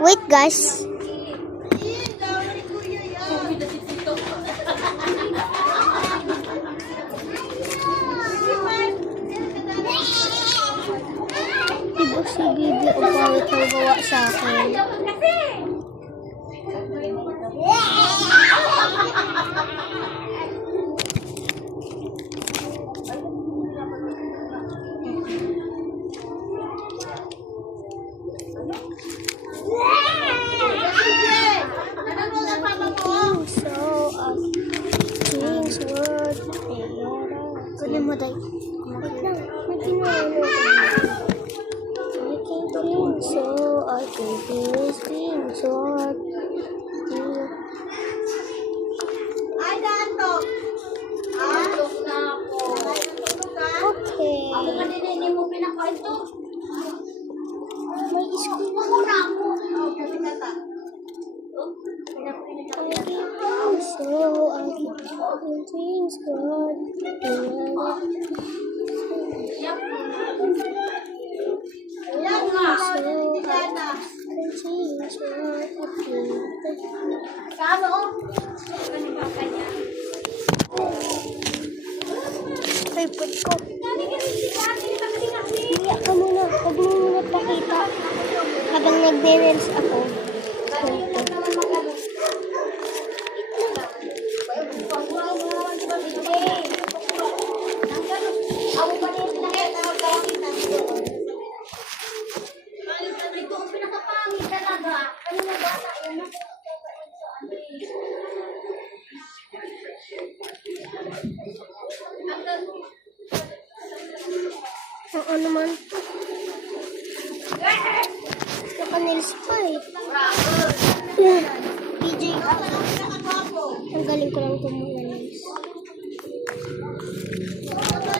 Wait guys. Diba si Bibi o pawit ang gawa sa akin? Kunin mo day. Wait lang. So I think this being short. Ay, daantok. Daantok na ako. Okay. Ako kanina hindi mo pinakaito. May school na Muna ako. so I think things good. Yan nga. Kano? Tripod ko. Hiya ka muna. Huwag mo muna pakita. Habang nagbe-reels ako. Oo naman. Naka-nails pa eh. PJ ako. Ang galing ko lang tumulan.